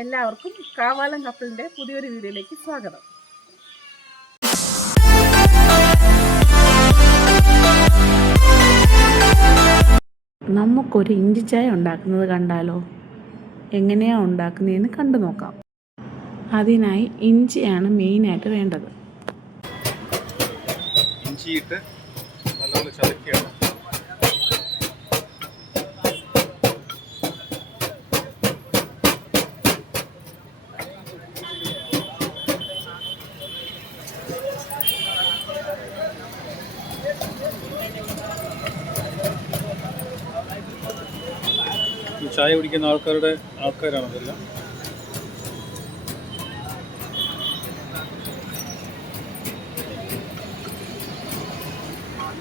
എല്ലാവർക്കും കാവാലം കപ്പിളിൻ്റെ പുതിയൊരു വീഡിയോയിലേക്ക് സ്വാഗതം. നമുക്കൊരു ഇഞ്ചി ചായ ഉണ്ടാക്കുന്നത് കണ്ടാലോ? എങ്ങനെയാണ് ഉണ്ടാക്കുന്നതെന്ന് കണ്ടു നോക്കാം. അതിനായി ഇഞ്ചിയാണ് മെയിനായിട്ട് വേണ്ടത്. ഇഞ്ചിയിട്ട് നല്ലപോലെ ചതക്കുകയാണ്. ചായ കുടിക്കുന്ന ആൾക്കാരാണ് അതെല്ലാം.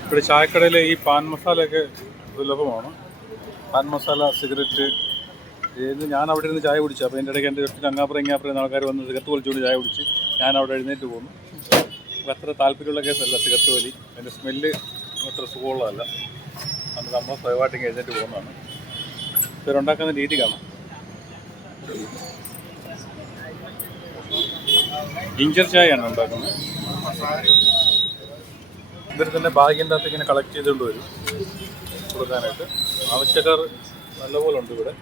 ഇവിടെ ചായക്കടയിൽ ഈ പാൻ മസാലയൊക്കെ സുലഭമാണ്. പാൻ മസാല, സിഗരറ്റ്, ഞാൻ അവിടെ ഇരുന്ന് ചായ കുടിച്ചു. അപ്പോൾ എൻ്റെ ഇടയ്ക്ക് എൻ്റെ ചുറ്റും അങ്ങാപ്പുറം ആൾക്കാർ വന്ന് സിഗരറ്റ് വലിച്ചുകൊണ്ട് ചായ കുടിച്ച് ഞാൻ അവിടെ എഴുന്നേറ്റ് പോകുന്നു. അപ്പോൾ അത്ര താല്പര്യമുള്ള കേസല്ല സിഗരറ്റ് വലി. അതിൻ്റെ സ്മെല്ല് അത്ര സുഖമുള്ളതല്ല. അത് നമ്മൾ സ്വയമായിട്ട് എഴുന്നേറ്റ് പോകുന്നതാണ്. ഇവരുണ്ടാക്കുന്ന രീതി കാണാം. ജിഞ്ചർ ചായയാണ് ഉണ്ടാക്കുന്നത്. ഇവർ തന്നെ ബാഗിൻ്റെ അകത്ത് ഇങ്ങനെ കളക്ട് ചെയ്തുകൊണ്ട് വരും കൊടുക്കാനായിട്ട്. ആവശ്യക്കാർ നല്ലപോലെ ഉണ്ട് ഇവിടെ.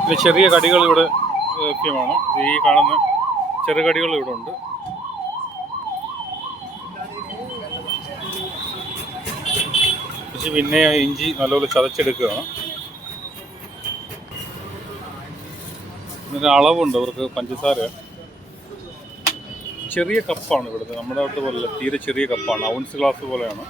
പിന്നെ ചെറിയ കടികൾ ഇവിടെ ലഭ്യമാണ്. ഈ കാണുന്ന ചെറുകടികൾ ഇവിടെ ഉണ്ട്. പിന്നെ ഇഞ്ചി നല്ലപോലെ ചതച്ചെടുക്കുകയാണ്. ഇതിന് അളവുണ്ട് അവർക്ക്. പഞ്ചസാര ചെറിയ കപ്പാണ് ഇവിടുത്തെ, നമ്മുടെ അവിടുത്തെ പോലെയല്ല, തീരെ ചെറിയ കപ്പാണ്. ഔൺസ് ഗ്ലാസ് പോലെയാണ്.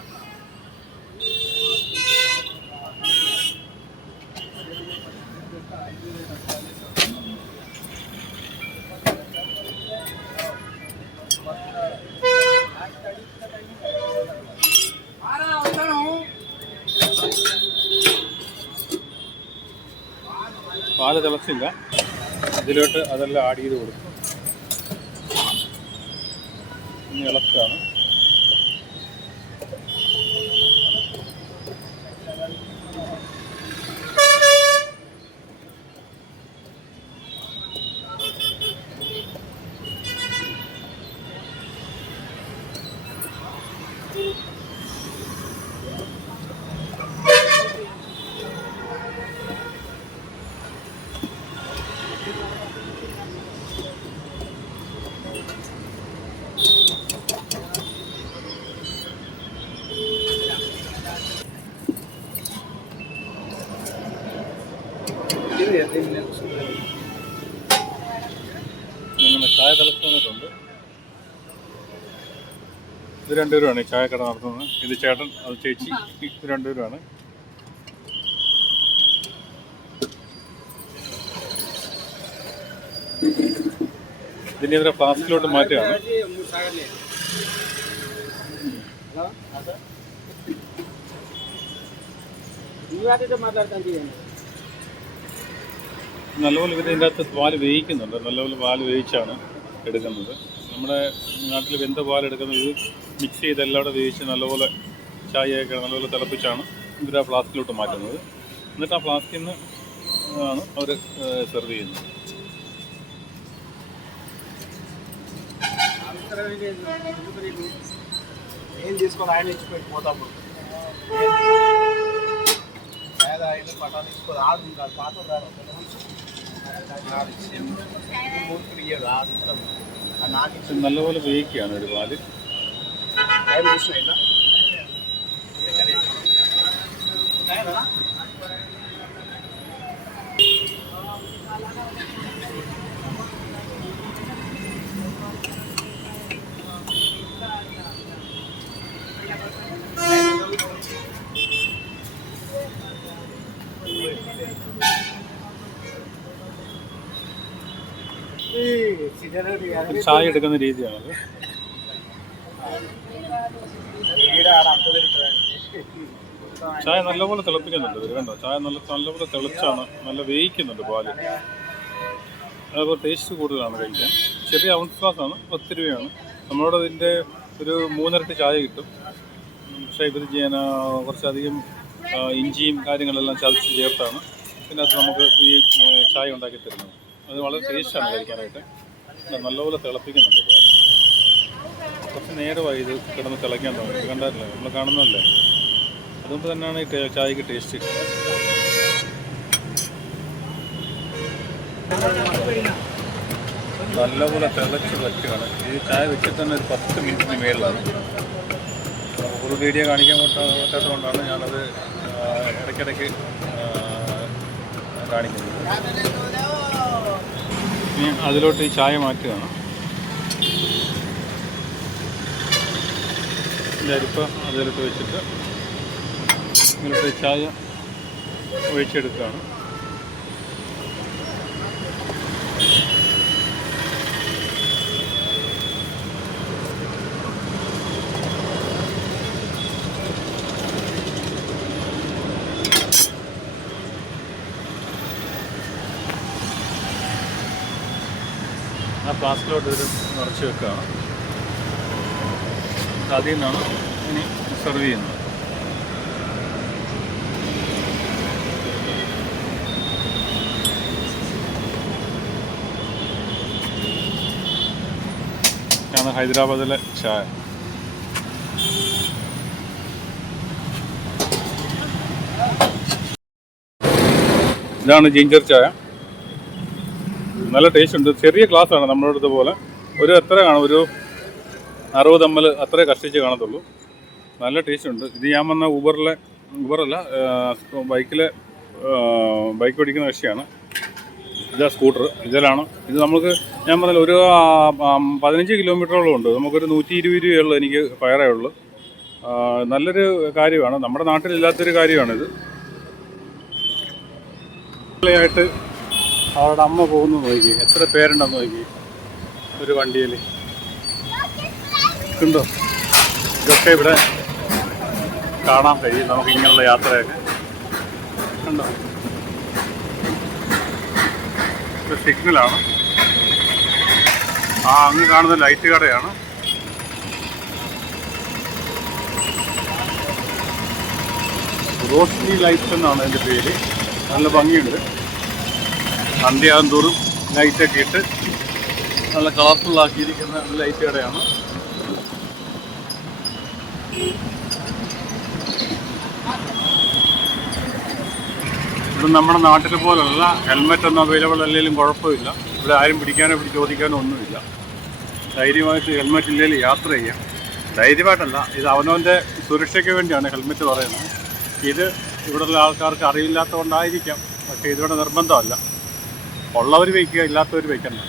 പാല് തിളച്ചില്ല, ഇതിലോട്ട് അതെല്ലാം ആഡ് ചെയ്ത് കൊടുക്കും. ഇനി ഇളക്കാണ്. അങ്ങനെ ചായ തിളച്ച് വന്നിട്ടുണ്ട്. ഇത് രണ്ടുപേരുമാണ് ഈ ചായക്കട നടത്തുന്നത്. ഇത് ചേട്ടൻ, അത് ചേച്ചി. ഇത് രണ്ടുപേരുമാണ്. ഇതിനെ ഇവരെ ഫ്ലാസ്കിലോട്ട് മാറ്റുകയാണ്. നല്ലപോലെ ഇതിൻ്റെ അകത്ത് പാല് വേവിക്കുന്നുണ്ട്. നല്ലപോലെ പാല് വേവിച്ചാണ് എടുക്കുന്നത്. നമ്മുടെ നാട്ടിൽ വെന്ത പാലെടുക്കുന്നത് ഇത് മിക്സ് ചെയ്ത് എല്ലാം കൂടെ വേവിച്ച് നല്ലപോലെ ചായയൊക്കെ നല്ലപോലെ തിളപ്പിച്ചാണ് ഇവർ ആ ഫ്ലാസ്കിലോട്ട് മാറ്റുന്നത്. എന്നിട്ട് ആ ഫ്ലാസ്കിൽ നിന്ന് ആണ് അവർ സെർവ് ചെയ്യുന്നത്. നല്ലപോലെ വേവിക്കുകയാണ് ഒരു പാല്. ചായ എടുക്കുന്ന രീതിയാണത്. ചായ നല്ലപോലെ തിളപ്പിക്കുന്നുണ്ട് ഇവർ. കണ്ടോ, ചായ നല്ലപോലെ തിളച്ചാണ്, നല്ല വേവിക്കുന്നുണ്ട് പാല്. അതുപോലെ ടേസ്റ്റ് കൂടുതലാണ് കഴിക്കാൻ. ചെറിയ ഔൺസ് ഗ്ലാസ്സാണ്, 10 രൂപയാണ്. നമ്മളോട് ഇതിൻ്റെ ഒരു 3 ഇരട്ടി ചായ കിട്ടും. പക്ഷേ ഇവർ ചെയ്യാൻ കുറച്ചധികം ഇഞ്ചിയും കാര്യങ്ങളെല്ലാം ചതച്ച് ചേർത്താണ് ഇതിനകത്ത് നമുക്ക് ഈ ചായ ഉണ്ടാക്കി തരുന്നത്. അത് വളരെ ടേസ്റ്റാണ് കഴിക്കാനായിട്ട്. നല്ലപോലെ തിളപ്പിക്കുന്നുണ്ട്. കുറച്ച് നേരമായി ഇത് കിടന്ന് തിളയ്ക്കാൻ തുടങ്ങി. കണ്ടാറില്ല, നമ്മൾ കാണുന്നതല്ലേ. അതുകൊണ്ട് തന്നെയാണ് ഈ ചായക്ക് ടേസ്റ്റ്. നല്ലപോലെ തിളച്ച് വയ്ക്കുകയാണ്. ഈ ചായ വെച്ചിട്ട് തന്നെ ഒരു 10 മിനിറ്റിന് മേളിലാണ്. ഒരു വീഡിയോ കാണിക്കാൻ പറ്റാത്തതുകൊണ്ടാണ് ഞാനത് ഇടയ്ക്കിടയ്ക്ക് കാണിക്കുന്നത്. ഇനി അതിലോട്ട് ഈ ചായ മാറ്റുകയാണ്. ഇതിൻ്റെ അരിപ്പ അതിലോട്ട് വെച്ചിട്ട് ഇതിലോട്ട് ചായ ഒഴിച്ചെടുക്കുകയാണ്. ആ ഫ്ലാസ്കിലോട്ട് ഇത് നിറച്ച് വെക്കുകയാണ്. അതിൽ നിന്നാണ് ഇനി സെർവ് ചെയ്യുന്നത്. ഇതാണ് ഹൈദരാബാദിലെ ചായ. ഇതാണ് ജിഞ്ചർ ചായ. നല്ല ടേസ്റ്റ് ഉണ്ട്. ചെറിയ ഗ്ലാസ്സാണ് നമ്മുടെ അടുത്ത് പോലെ. ഒരു എത്ര കാണും, ഒരു 60 ml അത്രേ കഷ്ടിച്ച് കാണത്തുള്ളൂ. നല്ല ടേസ്റ്റ് ഉണ്ട്. ഇത് ഞാൻ വന്ന ഊബറല്ല, ബൈക്ക് ഓടിക്കുന്ന കക്ഷിയാണ്. ഇതാ സ്കൂട്ടർ, ഇതിലാണ്. ഇത് നമുക്ക് ഞാൻ പറഞ്ഞാൽ ഒരു 15 കിലോമീറ്ററോളം ഉണ്ട്. നമുക്കൊരു 120 രൂപയുള്ളൂ എനിക്ക് ഫയറേ ഉള്ളൂ. നല്ലൊരു കാര്യമാണ്, നമ്മുടെ നാട്ടിലില്ലാത്തൊരു കാര്യമാണിത്. ആയിട്ട് അവരുടെ അമ്മ പോകുന്നു നോക്കി, എത്ര പേരുണ്ടെന്ന് നോക്കി ഒരു വണ്ടിയിൽ. ഉണ്ടോ? ഇതൊക്കെ ഇവിടെ കാണാൻ കഴിയും നമുക്ക് ഇങ്ങനെയുള്ള യാത്രയൊക്കെ. ഉണ്ടോ? ഇത് സിഗ്നലാണ്. അങ്ങ് കാണുന്ന ലൈറ്റ് കടയാണ്. റോഷ്നി ലൈറ്റ്സ് എന്നാണ് അതിൻ്റെ പേര്. നല്ല ഭംഗിയുണ്ട്. സന്ധ്യയാകും തോറും ലൈറ്റൊക്കെ ഇട്ട് നല്ല കളർഫുള്ളാക്കിയിരിക്കുന്ന ലൈറ്റ് കടയാണ്. ഇവിടെ നമ്മുടെ നാട്ടിലെ പോലുള്ള ഹെൽമെറ്റ് ഒന്നും അവൈലബിൾ അല്ലെങ്കിലും കുഴപ്പമില്ല. ഇവിടെ ആരും പിടിക്കാനോ ചോദിക്കാനോ ഒന്നുമില്ല. ധൈര്യമായിട്ട് ഹെൽമെറ്റ് ഇല്ലെങ്കിൽ യാത്ര ചെയ്യാം. ധൈര്യമായിട്ടല്ല, ഇത് അവനവൻ്റെ സുരക്ഷയ്ക്ക് വേണ്ടിയാണ് ഹെൽമെറ്റ് പറയുന്നത്. ഇത് ഇവിടെയുള്ള ആൾക്കാർക്ക് അറിയില്ലാത്തതുകൊണ്ടായിരിക്കാം. പക്ഷേ ഇതിവിടെ നിർബന്ധമല്ല. ഉള്ളവർ വയ്ക്കുക, ഇല്ലാത്തവർ വയ്ക്കണ്ട.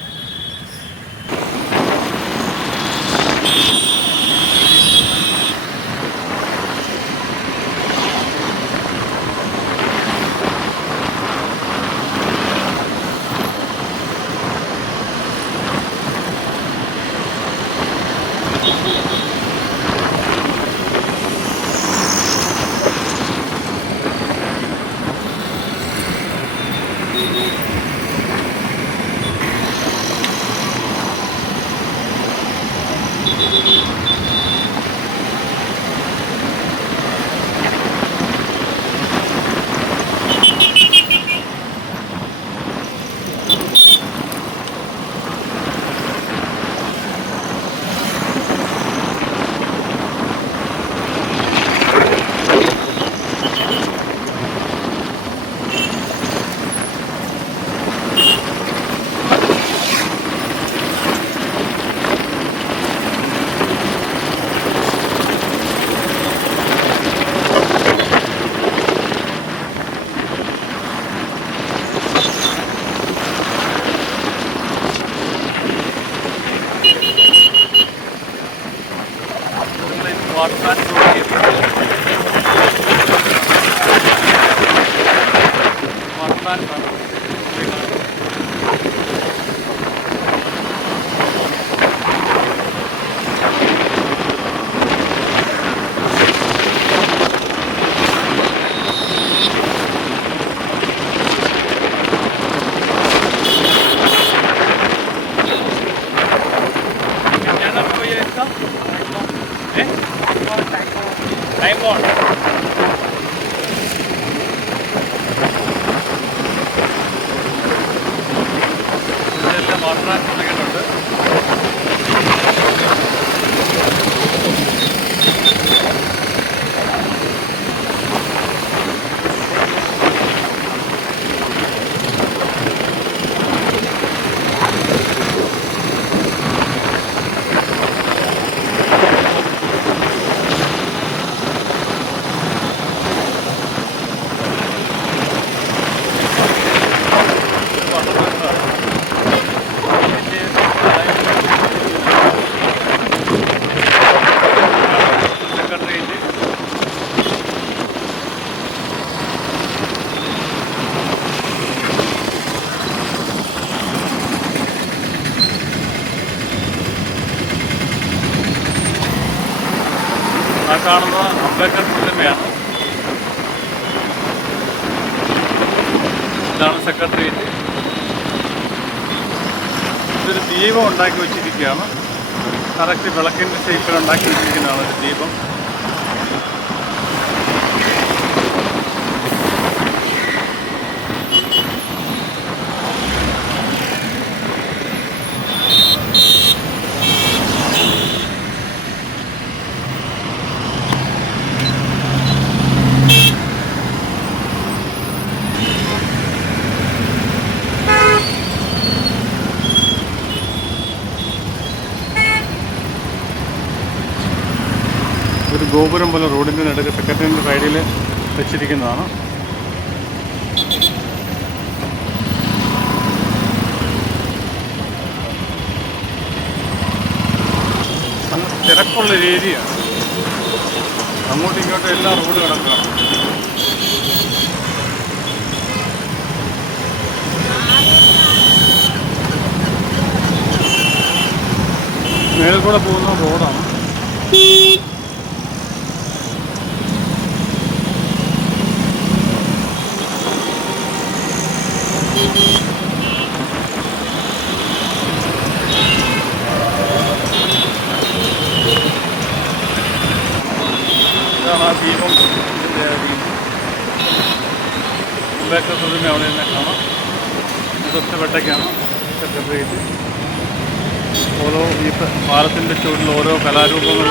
ഇതെല്ലാം മാറ്റാൻ തുടങ്ങിയിട്ടുണ്ട്. ആ കാണുന്നത് അംബേദ്കർ പ്രതിമയാണ്. ഇതാണ് സെക്രട്ടേറിയറ്റ്. ഇതൊരു ദീപം ഉണ്ടാക്കി വെച്ചിരിക്കുകയാണ്. കറക്റ്റ് വിളക്കിൻ്റെ ഷേപ്പിൽ ഉണ്ടാക്കി വെച്ചിരിക്കുന്നതാണ് ഒരു ദീപം. ഒരു ഗോപുരം പോലെ റോഡിൻ്റെ നടുക്ക് സെക്രട്ടേറിയറ്റിൻ്റെ സൈഡിൽ വെച്ചിരിക്കുന്നതാണ്. നല്ല തിരക്കുള്ളൊരു ഏരിയയാണ്. അങ്ങോട്ടും ഇങ്ങോട്ടും എല്ലാ റോഡ് കിടക്കുകയാണ്. മേളിൽ കൂടെ പോകുന്ന റോഡാണ്. ഇതാണ് ആ ദീപം. അംബേദ്കർ പ്രതിമ അവിടെ തന്നെ കാണാം. ഇതൊക്കെ വെട്ടയ്ക്കാണ് സെക്രട്ടേറിയറ്റ്. ഓരോ ഈ പാലത്തിൻ്റെ ചുവട്ടിൽ ഓരോ കലാരൂപങ്ങൾ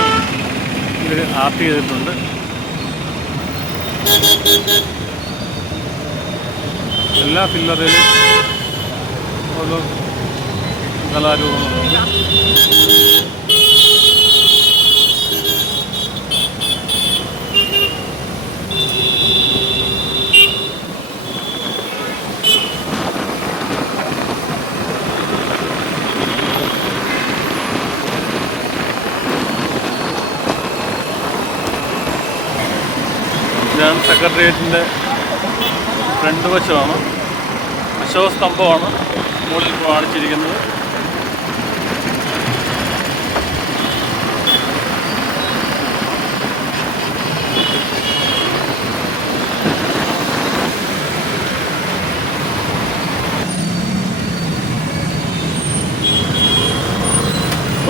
ഇവർ ആർട്ട് ചെയ്തിട്ടുണ്ട്. എല്ലാ പില്ലറിലും ഓരോ കലാരൂപങ്ങളുണ്ട്. ഇതാണ് സെക്രട്ടേറിയറ്റിൻ്റെ ഫ്രണ്ട് വശമാണ്. അശോക സ്തംഭമാണ് മുകളിൽ കാണിച്ചിരിക്കുന്നത്.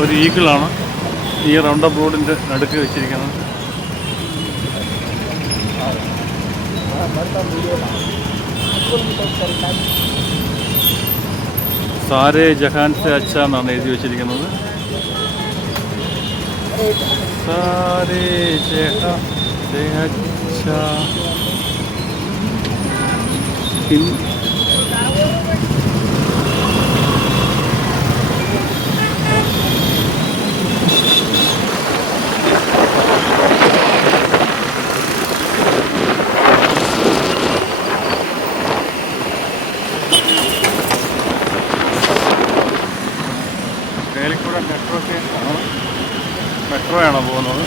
ഒരു ഈഗിളാണ് ഈ റൗണ്ടപ്പ് റോഡിൻ്റെ നടുക്ക് വെച്ചിരിക്കുന്നത്. സാരേ ജഹാൻ സെ അച്ഛ എന്നാണ് എഴുതി വെച്ചിരിക്കുന്നത്. സാരേ ജഹാൻ സെ അച്ഛ. മേലിക്കൂടെ മെട്രോയാണോ പോകുന്നത്?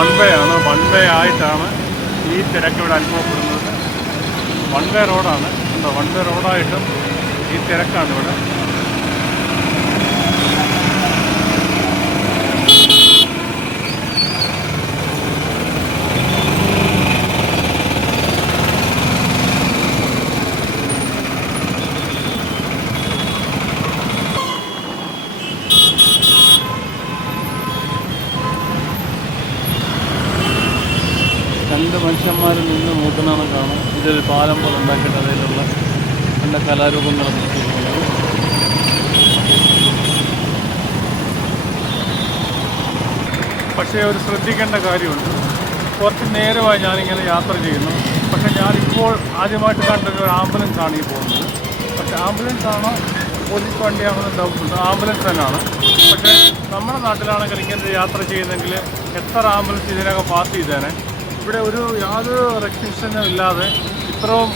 വൺ വേ ആണ്. വൺ വേ ആയിട്ടാണ് ഈ തിരക്ക് ഇവിടെ അനുഭവപ്പെടുന്നത്. വൺ വേ റോഡാണ്. എന്താ വൺ വേ റോഡായിട്ടും ഈ തിരക്കാണ് ഇവിടെ. രണ്ട് മനുഷ്യന്മാർ നിന്ന് നോക്കുന്നതാണ് കാണാം. ഇതൊരു പാലം പോലെ ഉണ്ടാക്കിയിട്ട് അതിലുള്ള നല്ല കലാരൂപങ്ങൾ നിർത്തിയിരിക്കുന്നത്. പക്ഷേ ഒരു ശ്രദ്ധിക്കേണ്ട കാര്യമുണ്ട്. കുറച്ച് നേരമായി ഞാനിങ്ങനെ യാത്ര ചെയ്യുന്നു. പക്ഷേ ഞാനിപ്പോൾ ആദ്യമായിട്ട് കണ്ടൊരു ആംബുലൻസ് ആണ് ഈ പോകുന്നത്. പക്ഷേ ആംബുലൻസ് ആണോ പോലീസ് വണ്ടിയാണെന്ന് ഡൗട്ടുണ്ട്. ആംബുലൻസ് തന്നെയാണ്. പക്ഷേ നമ്മുടെ നാട്ടിലാണെങ്കിൽ ഇങ്ങനത്തെ യാത്ര ചെയ്യുന്നെങ്കിൽ എത്ര ആംബുലൻസ് ഇതിനകം പാസ് ചെയ്തേനെ. ഇവിടെ ഒരു യാതൊരു റെസ്ട്രിക്ഷനും ഇല്ലാതെ ഇത്രയും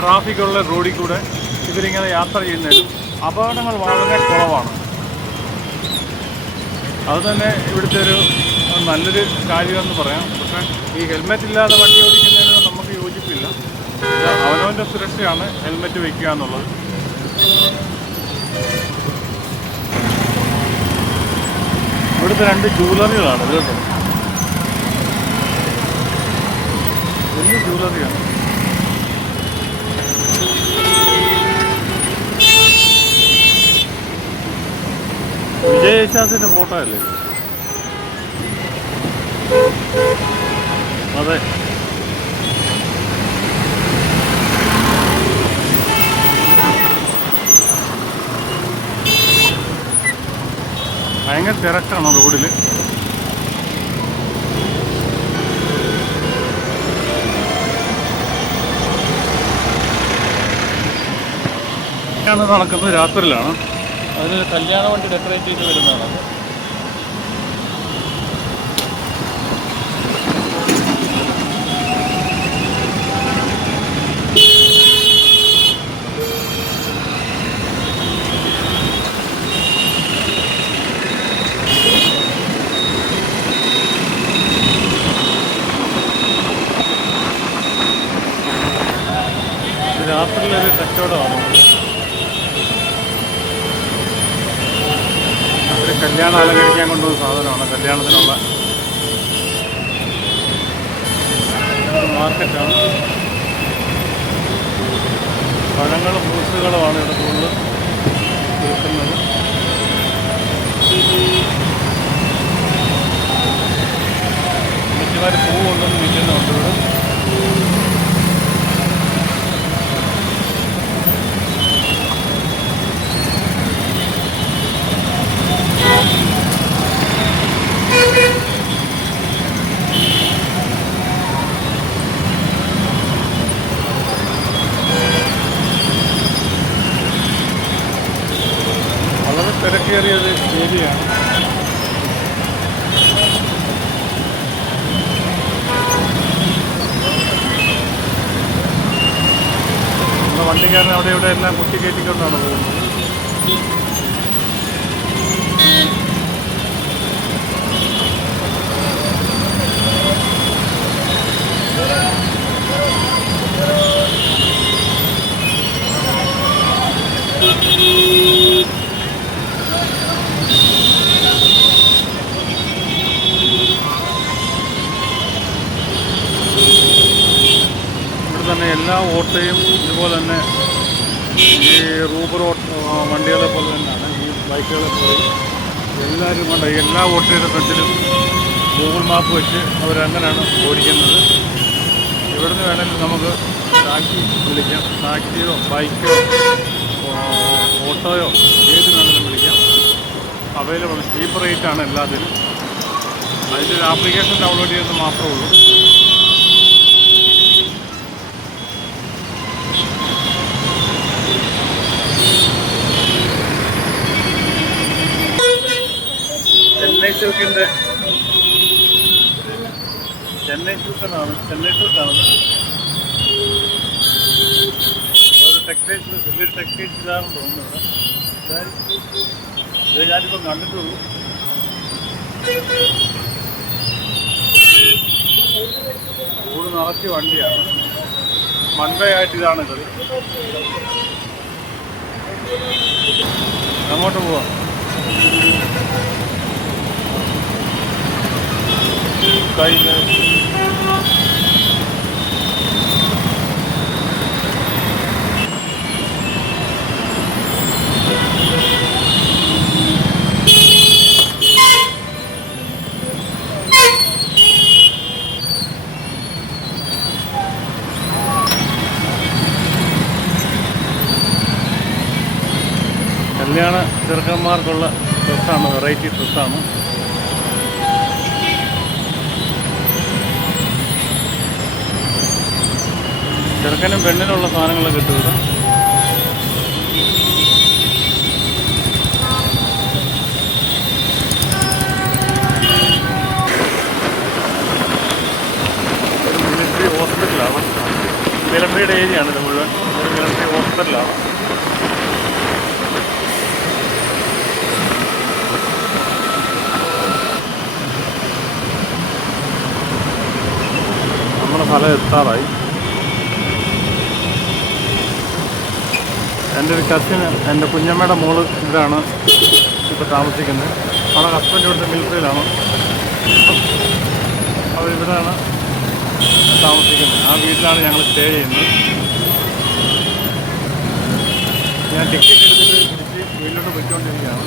ട്രാഫിക്കുള്ള റോഡിൽ കൂടെ ഇവരിങ്ങനെ യാത്ര ചെയ്യുന്നതിലും അപകടങ്ങൾ വളരെ കുറവാണ്. അതുതന്നെ ഇവിടുത്തെ ഒരു നല്ലൊരു കാര്യമെന്ന് പറയാം. പക്ഷേ ഈ ഹെൽമെറ്റ് ഇല്ലാതെ വണ്ടി ഓടിക്കുന്നതിന് നമുക്ക് യോജിപ്പില്ല. അവനവൻ്റെ സുരക്ഷയാണ് ഹെൽമെറ്റ് വയ്ക്കുക എന്നുള്ളത്. ഇവിടുത്തെ രണ്ട് ജ്വല്ലറികളാണ് ഇത് കേട്ടോ. വലിയ ജ്വല്ലറിയാണ്. വിജയശാസിൻ്റെ ഫോട്ടോ അല്ലേ? അതെ. ഭയങ്കര തിരക്കാണ് റോഡിൽ. നടക്കുന്നത് രാത്രിയിലാണ്. അതിന് കല്യാണ വണ്ടി ഡെക്കറേറ്റ് ചെയ്ത് വരുന്നതാണ്. രാത്രിയിലൊരു കച്ചവടമാണ്. ഒരു കല്യാണം അലങ്കരിക്കാൻ കൊണ്ടുപോകുന്ന സാധനമാണ്. കല്യാണത്തിനുള്ള മാർക്കറ്റാണ്. പഴങ്ങളും ഫ്രൂട്ട്സുകളുമാണ് ഇവിടെ കൂടുതൽ വിൽക്കുന്നത്. മറ്റുമാർ പൂ കൊണ്ടൊന്ന് വിൽക്കുന്നുണ്ട് ഇവിടെ. വളരെ തിരക്കേറിയൊരു ഏരിയയാണ്. വണ്ടിക്കാരൻ അവിടെ ഇവിടെ എല്ലാം കുത്തിക്കയറ്റിക്കൊണ്ടാണ് പോകുന്നത്. തന്നെ എല്ലാ ഓട്ടോയും ഇതുപോലെ തന്നെ ഈ റൂബർ വണ്ടികളെ പോലെ തന്നെയാണ്. ഈ ബൈക്കുകളെ പോലെ എല്ലാവരും കൊണ്ട് എല്ലാ ഓട്ടോയുടെ ഫ്രണ്ടിലും ഗൂഗിൾ മാപ്പ് വെച്ച് അവരങ്ങനെയാണ് ഓടിക്കുന്നത്. ഇവിടുന്ന് വേണമെങ്കിൽ നമുക്ക് ടാക്സി വിളിക്കാം. ടാക്സിയോ ബൈക്കോ ഓട്ടോയോ ഏത് വേണമെങ്കിലും വിളിക്കാം. അവൈലബിൾ ചീപ്പ് റേറ്റാണ് എല്ലാത്തിനും. അതിൻ്റെ ഒരു ആപ്ലിക്കേഷൻ ഡൗൺലോഡ് ചെയ്യുന്നത് മാത്രമേ ഉള്ളൂ. ചെന്നൈ സിൽക്കിൻ്റെ ചെന്നൈ സിൽക്കാണ്. ഒരു ടെക്സ്റ്റൈൽസ് വലിയൊരു ടെക്സ്റ്റൈൽസ് ഇതാണെന്ന് തോന്നുന്നത്. ഇത് ഞാനിപ്പോൾ കണ്ടിട്ടുള്ളൂ. കൂട് നിറച്ച് വണ്ടിയാണ്. മൺഡേ ആയിട്ട് ഇതാണ് കളി. അങ്ങോട്ട് പോവാം. കയ്യില് കല്യാണ ചെറുക്കന്മാർക്കുള്ള ഡ്രസ്സാണ്, വെറൈറ്റി ഡ്രസ്സാണ്. ചെറുക്കനും പെണ്ണിനുള്ള സാധനങ്ങളൊക്കെ കിട്ടും ഇവിടെ. മിലിറ്ററി ഹോസ്പിറ്റലാണ്. മിലിറ്ററിയുടെ ഏരിയ ആണ് ഇത് മുഴുവൻ. ഒരു മിലിറ്ററി ഹോസ്പിറ്റലാണ്. നമ്മുടെ സ്ഥലം എത്താറായി. എൻ്റെ ഒരു കസിന്, എൻ്റെ കുഞ്ഞമ്മയുടെ മോള് ഇവിടെയാണ് ഇപ്പോൾ താമസിക്കുന്നത്. അവളുടെ ഹസ്ബൻഡ് ഇവിടുത്തെ മിലിറ്ററിയിലാണ്. അവരിവിടെയാണ് താമസിക്കുന്നത്. ആ വീട്ടിലാണ് ഞങ്ങൾ സ്റ്റേ ചെയ്യുന്നത്. ഞാൻ ടിക്കറ്റ് എടുത്തിട്ട് തിരിച്ച് വീട്ടിലോട്ട് പോയിക്കൊണ്ടിരിക്കുകയാണ്.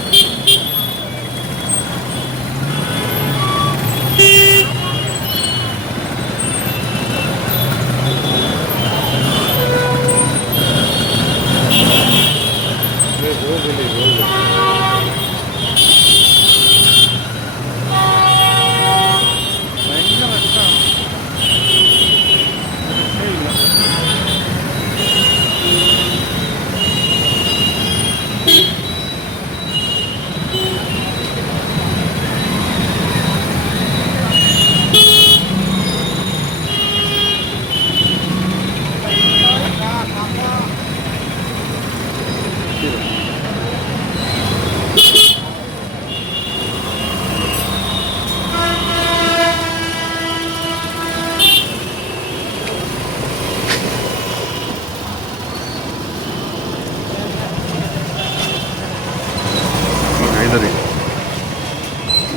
ഭയങ്കര രസമാണ്. രക്ഷയില്ല.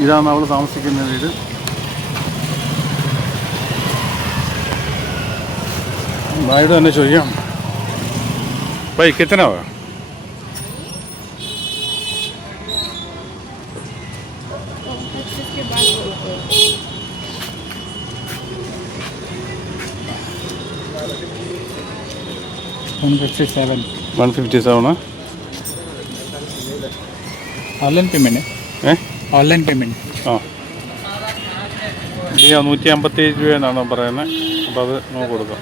ഇതാണ് അവൾ താമസിക്കുന്ന വീട്. നായിഡ് തന്നെ ചോദിക്കാം. भाई कितना हुआ? $157 ऑनलाइन पेमेंट है ऑनलाइन पेमेंट ആ ഇത് 157 രൂപയെന്നാണ് പറയുന്നത്. അപ്പോൾ അത് നമുക്ക് കൊടുക്കാം.